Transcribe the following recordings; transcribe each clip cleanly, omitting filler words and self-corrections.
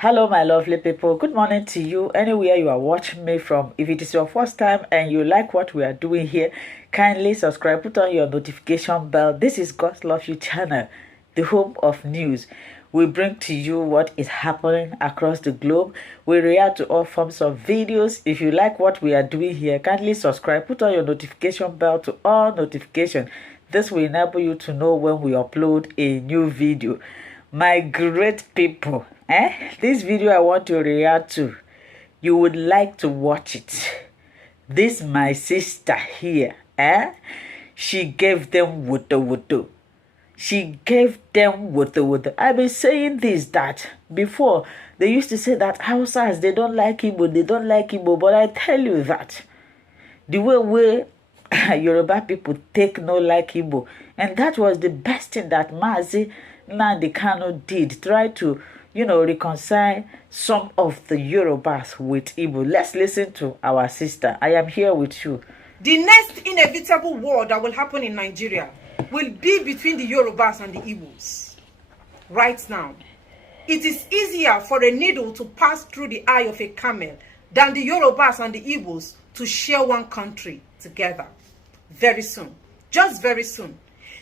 Hello, my lovely people. Good morning to you, anywhere you are watching me from. If it is your first time and you like what we are doing here, kindly subscribe, put on your notification bell. This is God Love You channel, the home of news. We bring to you what is happening across the globe. We react to all forms of videos. If you like what we are doing here, kindly subscribe, put on your notification bell to all notifications. This will enable you to know when we upload a new video. My great people, this video I want to react to. You would like to watch it. This my sister here, she gave them wuto. She gave them wuto. I've been saying this, that before they used to say that Hausas, they don't like Igbo, but I tell you that the way Yoruba people take no like Igbo, and that was the best thing that Mazi Nnamdi Kanu did, try to, reconcile some of the Yorubas with Igbo. Let's listen to our sister. I am here with you. The next inevitable war that will happen in Nigeria will be between the Yorubas and the Igbos. Right now, it is easier for a needle to pass through the eye of a camel than the Yorubas and the Igbos to share one country together. Very soon, just very soon,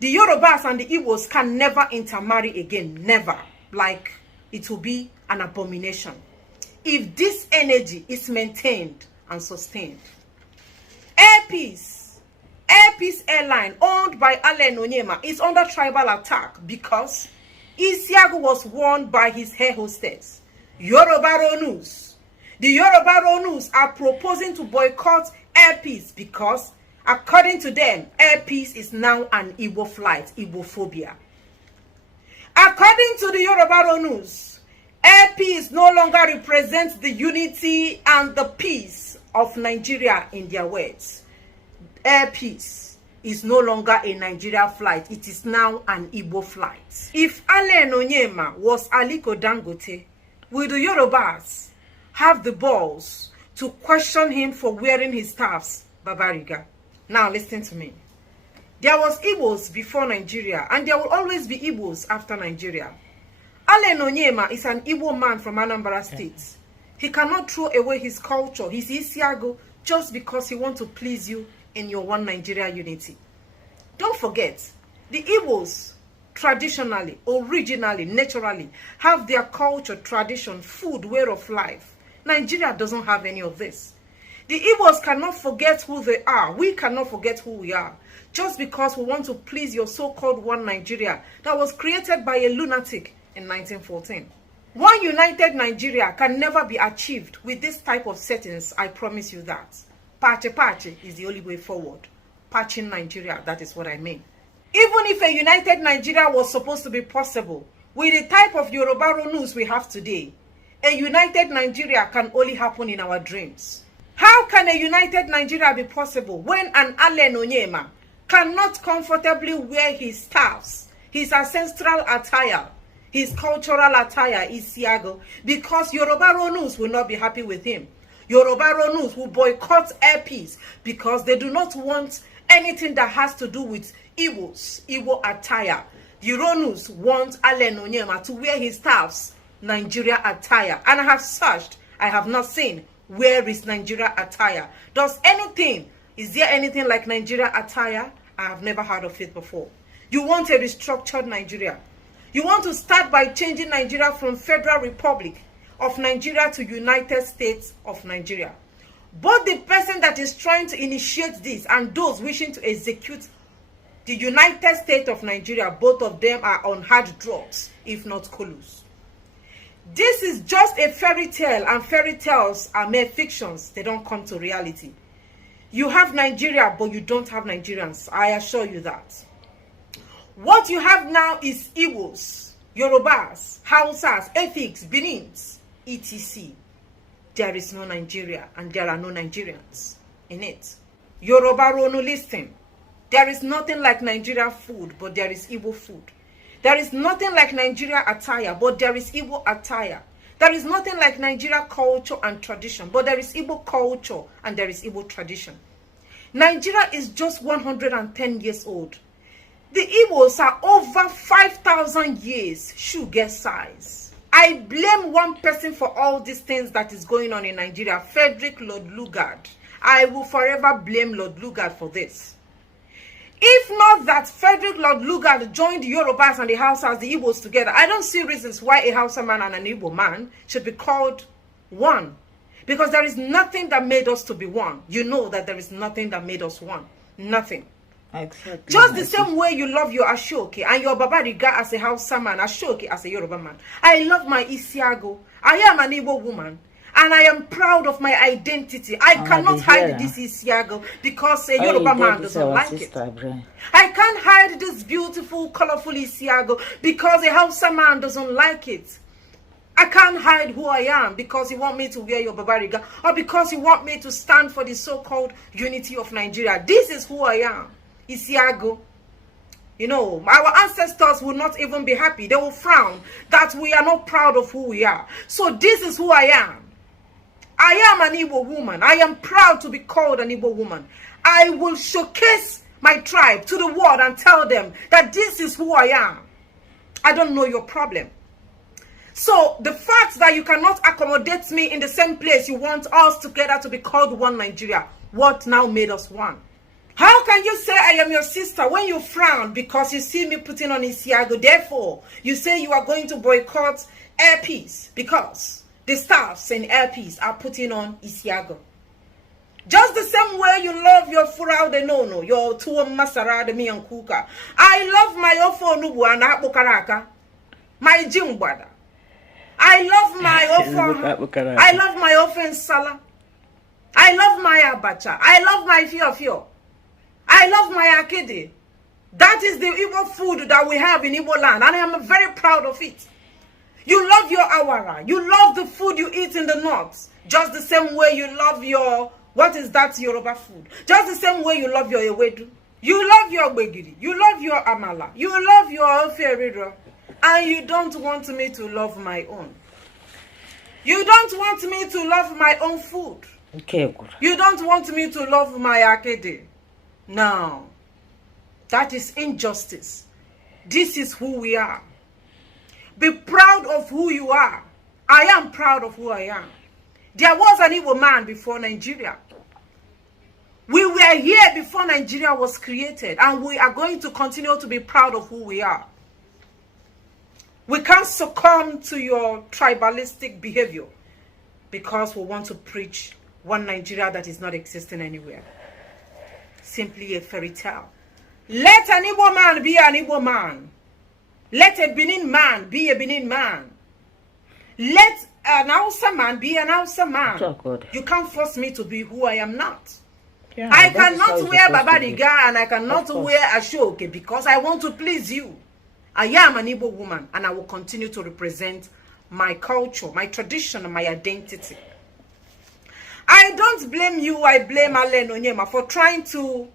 the Yorubas and the Igbos can never intermarry again. Never. Like, it will be an abomination if this energy is maintained and sustained. Air Peace Airline, owned by Allen Onyema, is under tribal attack because Isiagu was warned by his air hostess, Yoruba News. The Yoruba News are proposing to boycott Air Peace because, according to them, Air Peace is now an Igbo flight, Igbophobia. According to the Yoruba News, Air Peace no longer represents the unity and the peace of Nigeria in their words. Air Peace is no longer a Nigeria flight. It is now an Igbo flight. If Allen Onyema was Aliko Dangote, will the Yorubas have the balls to question him for wearing his staffs, Babariga? Now listen to me. There was Igbos before Nigeria, and there will always be Igbos after Nigeria. Allen Onyema is an Igbo man from Anambra State. He cannot throw away his culture, his Isiago, just because he wants to please you in your one Nigeria unity. Don't forget, the Igbos traditionally, originally, naturally have their culture, tradition, food, way of life. Nigeria doesn't have any of this. The Igbos cannot forget who they are. We cannot forget who we are. Just because we want to please your so-called one Nigeria that was created by a lunatic in 1914. One united Nigeria can never be achieved with this type of settings, I promise you that. Pache is the only way forward. Patching Nigeria, that is what I mean. Even if a united Nigeria was supposed to be possible, with the type of Yoruba news we have today, a united Nigeria can only happen in our dreams. How can a united Nigeria be possible when an Allen Onyema cannot comfortably wear his staffs, his ancestral attire, his cultural attire, Isiago, because Yoruba news will not be happy with him? Yoruba news will boycott Air Peace because they do not want anything that has to do with Igbo attire. The news wants Allen Onyema to wear his staffs, Nigeria attire. And I have searched, I have not seen where is Nigeria attire. Is there anything like Nigeria attire? I have never heard of it before. You want a restructured Nigeria. You want to start by changing Nigeria from Federal Republic of Nigeria to United States of Nigeria. Both the person that is trying to initiate this and those wishing to execute the United States of Nigeria, both of them are on hard drugs, if not colus. This is just a fairy tale, and fairy tales are mere fictions. They don't come to reality. You have Nigeria, but you don't have Nigerians. I assure you that. What you have now is Igbos, Yorubas, Hausas, Ethics, Benins, etc. There is no Nigeria, and there are no Nigerians in it. Yoruba no listen. There is nothing like Nigeria food, but there is Igbo food. There is nothing like Nigeria attire, but there is Igbo attire. There is nothing like Nigeria culture and tradition, but there is Igbo culture and there is Igbo tradition. Nigeria is just 110 years old. The Igbos are over 5,000 years sugar size. I blame one person for all these things that is going on in Nigeria, Frederick Lord Lugard. I will forever blame Lord Lugard for this. If not that Frederick Lord Lugard joined the Yorubas and the Hausas, the Igbos together, I don't see reasons why a Hausa man and an Igbo man should be called one. Because there is nothing that made us to be one. You know that there is nothing that made us one. Nothing. Exactly. Just the same way you love your Ashoke and your Baba Riga as a Hausa man, Ashoke as a Yoruba man. I love my Isiago. I am an Igbo woman. And I am proud of my identity. I cannot hide this Isiago because a Yoruba man doesn't like it. I can't hide this beautiful, colorful Isiago because a Hausa man doesn't like it. I can't hide who I am because you want me to wear your babariga or because you want me to stand for the so-called unity of Nigeria. This is who I am, Isiago. You know, our ancestors will not even be happy. They will frown that we are not proud of who we are. So this is who I am. I am an Igbo woman. I am proud to be called an Igbo woman. I will showcase my tribe to the world and tell them that this is who I am. I don't know your problem. So the fact that you cannot accommodate me in the same place you want us together to be called one Nigeria, what now made us one? How can you say I am your sister when you frown because you see me putting on Isiago? Therefore, you say you are going to boycott airpiece because the staffs and airpiece are putting on Isiago. Just the same way you love your furau de nono, your tuo masara de miyankuka. I love my ofo nubu and abukaraka, my jimbada. I love my ofo. I love my ofo sala. I love my abacha. I love my fio. I love my akede. That is the Igbo food that we have in Igbo land, and I am very proud of it. You love your awara. You love the food you eat in the north. Just the same way you love your, what is that Yoruba food? Just the same way you love your ewedu. You love your begiri. You love your amala. You love your ofe. And you don't want me to love my own. You don't want me to love my own food. Okay, good. You don't want me to love my akede. No. That is injustice. This is who we are. Be proud of who you are. I am proud of who I am. There was an Igbo man before Nigeria. We were here before Nigeria was created, and we are going to continue to be proud of who we are. We can't succumb to your tribalistic behavior because we want to preach one Nigeria that is not existing anywhere. Simply a fairy tale. Let an Igbo man be an Igbo man. Let a Benin man be a Benin man. Let an Hausa man be an Hausa man. Oh, you can't force me to be who I am not. Yeah, I cannot wear Babariga and I cannot wear Ashoke because I want to please you. I am an Igbo woman and I will continue to represent my culture, my tradition, and my identity. I don't blame you, I blame Alain Onyema for trying to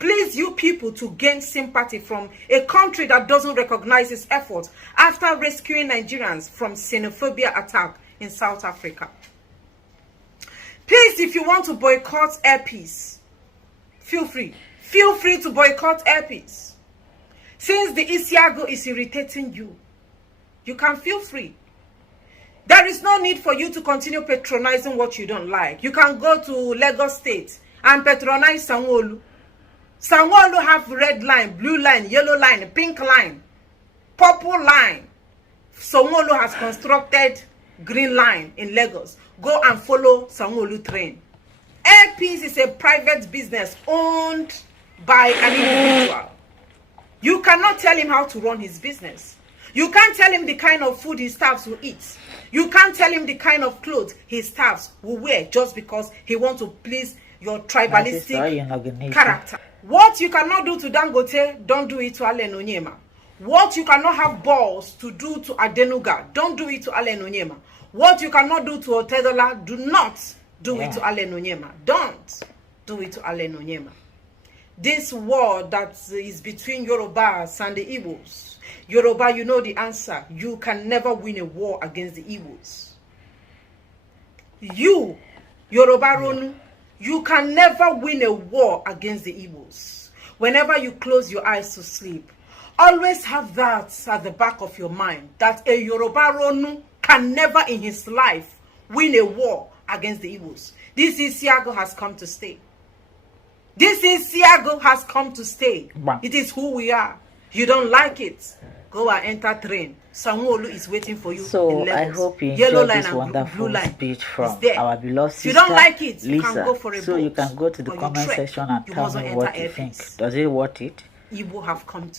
please you people to gain sympathy from a country that doesn't recognize its efforts after rescuing Nigerians from xenophobia attack in South Africa. Please, if you want to boycott airpeace, feel free. Feel free to boycott airpeace. Since the Isiago is irritating you, you can feel free. There is no need for you to continue patronizing what you don't like. You can go to Lagos State and patronize Sanwo-Olu. Sanwo-Olu have red line, blue line, yellow line, pink line, purple line. Sanwo-Olu has constructed green line in Lagos. Go and follow Sanwo-Olu train. Airpeace is a private business owned by an individual. You cannot tell him how to run his business. You can't tell him the kind of food his staffs will eat. You can't tell him the kind of clothes his staffs will wear just because he wants to please your tribalistic character. What you cannot do to Dangote, don't do it to Alain Onyema. What you cannot have balls to do to Adenuga, don't do it to Alain Onyema. What you cannot do to Otedola, do not do it to Alain Onyema. Don't do it to Alain Onyema. This war that is between Yorubas and the Igbos. Yoruba, you know the answer. You can never win a war against the Igbos. You, Yoruba Ronu, you can never win a war against the Igbos. Whenever you close your eyes to sleep, Always have that at the back of your mind, that a Yoruba Ronu can never in his life win a war against the Igbos. This Isiago has come to stay. This Isiago has come to stay. Bah. It is who we are. You don't like it, go and enter train. Sanwo-Olu is waiting for you. So I hope you enjoyed this wonderful speech from our beloved sister, if you don't like it, Lisa. you can go for a so boat, you can go to the comment section and tell me what you think. Does it worth it? Igbo have come to